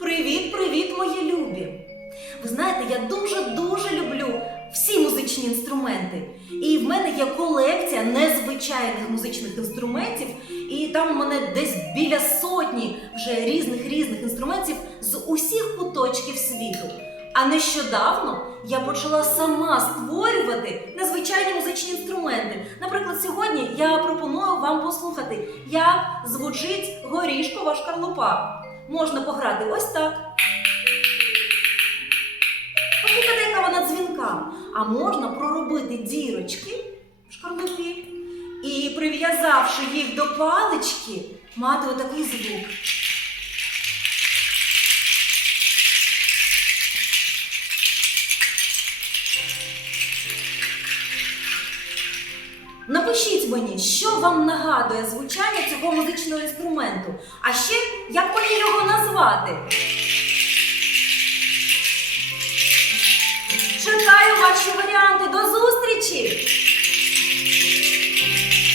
Привіт, привіт, мої любі! Ви знаєте, я дуже-дуже люблю всі музичні інструменти. І в мене є колекція незвичайних музичних інструментів, і там у мене десь біля сотні вже різних різних інструментів з усіх куточків світу. А нещодавно я почала сама створювати незвичайні музичні інструменти. Наприклад, сьогодні я пропоную вам послухати, як звучить горішкова шкарлупа. Можна пограти ось так. Послухайте, яка вона дзвінка. А можна проробити дірочки в шкарлупі і, прив'язавши їх до палички, мати отакий звук. Напишіть мені, що вам нагадує звучання цього музичного інструменту, а ще як мені його назвати. Чекаю ваші